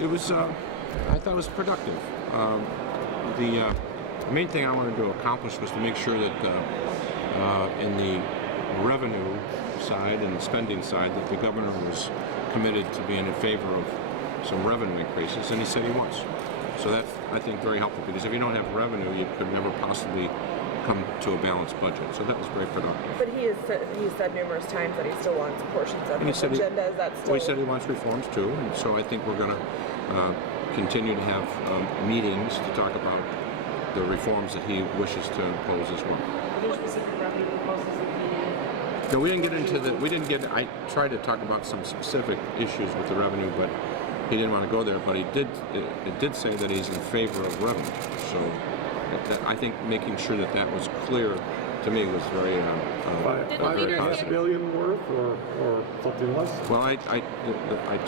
it was. I thought it was productive. The main thing I wanted to accomplish was to make sure that in the revenue side and the spending side that the governor was committed to being in favor of some revenue increases, and he said he was. So that's, I think, very helpful, because if you don't have revenue, you could never possibly come to a balanced budget. So that was very productive. But he said numerous times that he still wants portions of his agenda. Is that still? Well, he said he wants reforms too, and so I think we're going to continue to have meetings to talk about the reforms that he wishes to impose as well. Are there specific revenue proposals that he? No, we didn't get into the. We didn't get. I tried to talk about some specific issues with the revenue, but he didn't want to go there. But he did. It did say that he's in favor of revenue. So I think making sure that that was clear to me was very. $5.5 billion worth, or something less. Well, I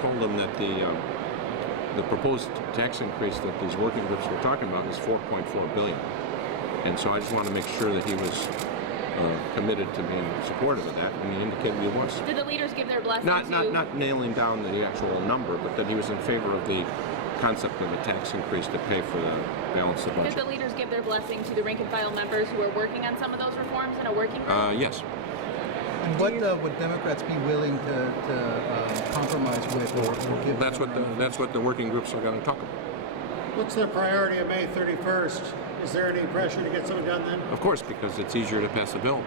told him that the proposed tax increase that these working groups were talking about is $4.4 billion, and so I just wanted to make sure that he was committed to being supportive of that, and he indicated he was. Did the leaders give their blessing? Not nailing down the actual number, but that he was in favor of the concept of a tax increase to pay for the balance of the budget. Did the leaders give their blessing to the rank and file members who are working on some of those reforms in a working group? Yes. And what would Democrats be willing to compromise with, or give? That's what the working groups are going to talk about. What's their priority on May 31st? Is there any pressure to get something done then? Of course, because it's easier to pass a bill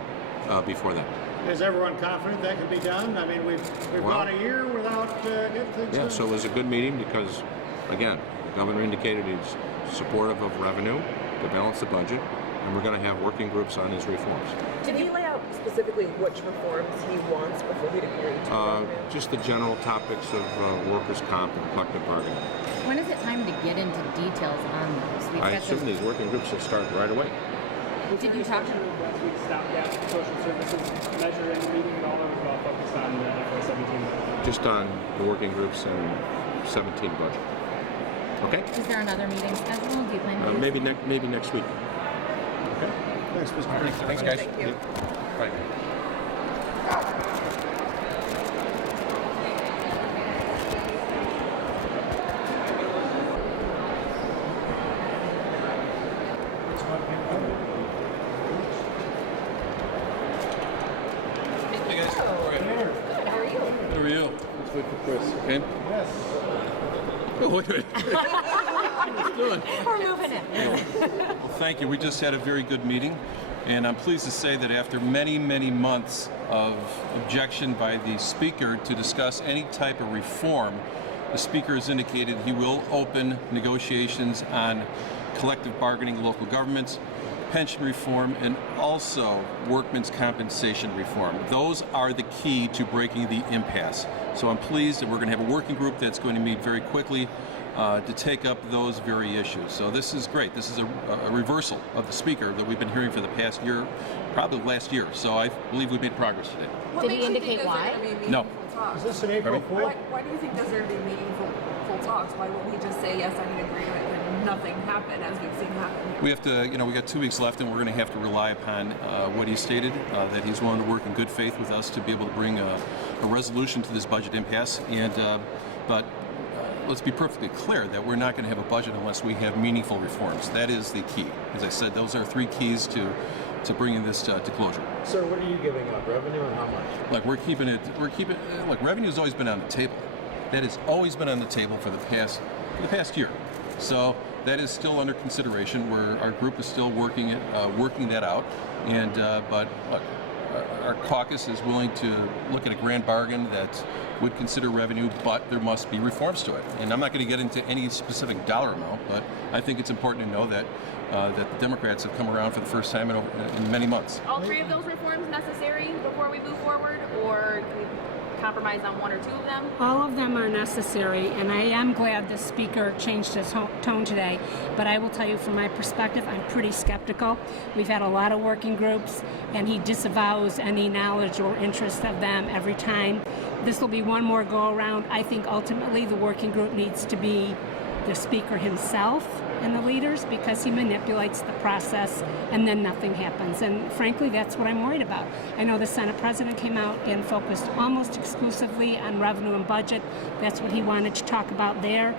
before that. Is everyone confident that can be done? I mean, we've gone a year without getting things done. So it was a good meeting because, again, the governor indicated he's supportive of revenue to balance the budget, and we're going to have working groups on his reforms. Did he lay out specifically which reforms he wants before he'd agree to? Just the general topics of workers' comp and collective bargaining. When is it time to get into details on those? I assume these working groups will start right away. Did you talk to last week's stopgap social services measure in the meeting at all, or was it all focused on the FY17? Just on the working groups and 17 budget. Okay? Is there another meeting scheduled? Do you plan to maybe next week. Okay? Thanks, Mr. President. Thanks, guys. Thank you. Bye. Hey guys, how are you? How are you? Let's wait for Chris, okay? Yes. Oh, wait a minute. What's doing? We're moving it. Well, thank you. We just had a very good meeting, and I'm pleased to say that after many, many months of objection by the Speaker to discuss any type of reform, the Speaker has indicated he will open negotiations on collective bargaining, local governments, pension reform, and also workmen's compensation reform. Those are the key to breaking the impasse. So I'm pleased that we're going to have a working group that's going to meet very quickly to take up those very issues. So this is great. This is a reversal of the Speaker that we've been hearing for the past year, probably last year. So I believe we've made progress today. Did he indicate why? No. Is this an April Fool? Why do you think those are going to be meaningful talks? Why won't he just say, yes, I'm in agreement, and nothing happen, as we've seen happen? We have to, we got 2 weeks left, and we're going to have to rely upon what he stated, that he's willing to work in good faith with us to be able to bring a resolution to this budget impasse. And but let's be perfectly clear that we're not going to have a budget unless we have meaningful reforms. That is the key. As I said, those are 3 keys to bringing this to closure. Sir, what are you giving up? Revenue and how much? Look, look, revenue's always been on the table. That has always been on the table for the past year. So that is still under consideration. Our group is still working that out. And but look, our caucus is willing to look at a grand bargain that would consider revenue, but there must be reforms to it. And I'm not going to get into any specific dollar amount, but I think it's important to know that the Democrats have come around for the first time in many months. All 3 of those reforms necessary before we move forward, or can we compromise on 1 or 2 of them? All of them are necessary, and I am glad the Speaker changed his tone today. But I will tell you, from my perspective, I'm pretty skeptical. We've had a lot of working groups, and he disavows any knowledge or interest of them every time. This will be one more go-around. I think ultimately the working group needs to be the Speaker himself and the leaders, because he manipulates the process and then nothing happens. And frankly, that's what I'm worried about. I know the Senate President came out and focused almost exclusively on revenue and budget. That's what he wanted to talk about there.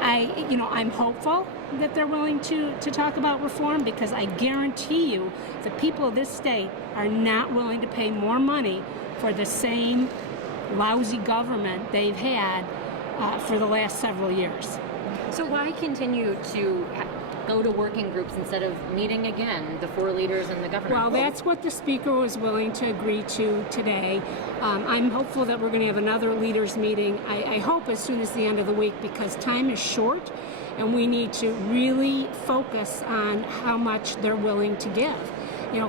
I'm hopeful that they're willing to talk about reform, because I guarantee you the people of this state are not willing to pay more money for the same lousy government they've had for the last several years. So why continue to go to working groups instead of meeting again, the 4 leaders and the governor? Well, that's what the speaker was willing to agree to today. I'm hopeful that we're going to have another leaders meeting. I hope as soon as the end of the week, because time is short and we need to really focus on how much they're willing to give.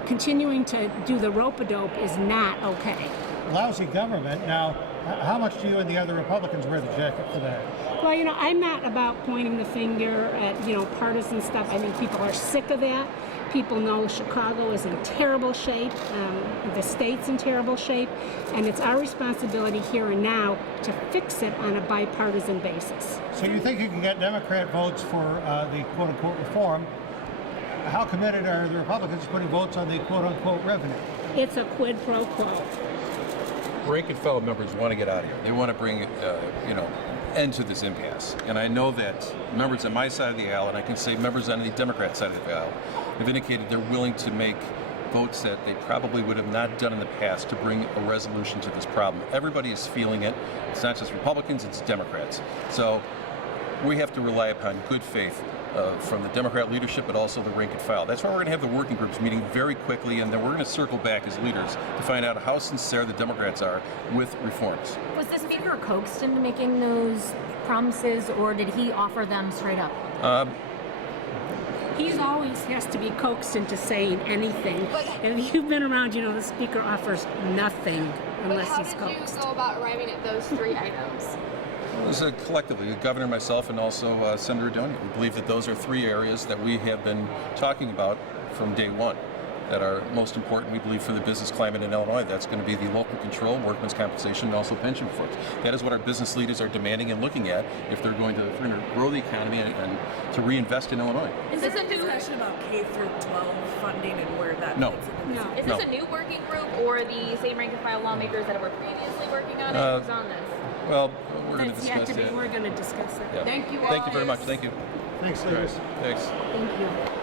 Continuing to do the rope-a-dope is not okay. Lousy government. Now, how much do you and the other Republicans wear the jacket for that? Well, I'm not about pointing the finger at, partisan stuff. I think people are sick of that. People know Chicago is in terrible shape, the state's in terrible shape, and it's our responsibility here and now to fix it on a bipartisan basis. So you think you can get Democrat votes for the quote-unquote reform? How committed are the Republicans putting votes on the quote-unquote revenue? It's a quid pro quo. Rank and file members want to get out of here. They want to bring, end to this impasse. And I know that members on my side of the aisle, and I can say members on the Democrat side of the aisle, have indicated they're willing to make votes that they probably would have not done in the past to bring a resolution to this problem. Everybody is feeling it. It's not just Republicans, it's Democrats. So we have to rely upon good faith from the Democrat leadership, but also the rank and file. That's why we're going to have the working groups meeting very quickly, and then we're going to circle back as leaders to find out how sincere the Democrats are with reforms. Was the speaker coaxed into making those promises, or did he offer them straight up? He always has to be coaxed into saying anything. If you've been around, the speaker offers nothing unless he's coaxed. How did you go about arriving at those 3 items? It was collectively, the governor, myself, and also Senator Radogno. We believe that those are 3 areas that we have been talking about from day one that are most important, we believe, for the business climate in Illinois. That's going to be the local control, workman's compensation, and also pension reforms. That is what our business leaders are demanding and looking at if they're going to grow the economy and to reinvest in Illinois. Is this a discussion about K through 12 funding and where that No. fits into No. Is this a new working group or the same rank and file lawmakers that were previously working on it? Who's on this? Well, we're going to That's yet discuss to be. it. We're going to discuss it. Yeah. Thank you. Thank you very much. Thank you. Thanks, All right. ladies. Thanks. Thank you.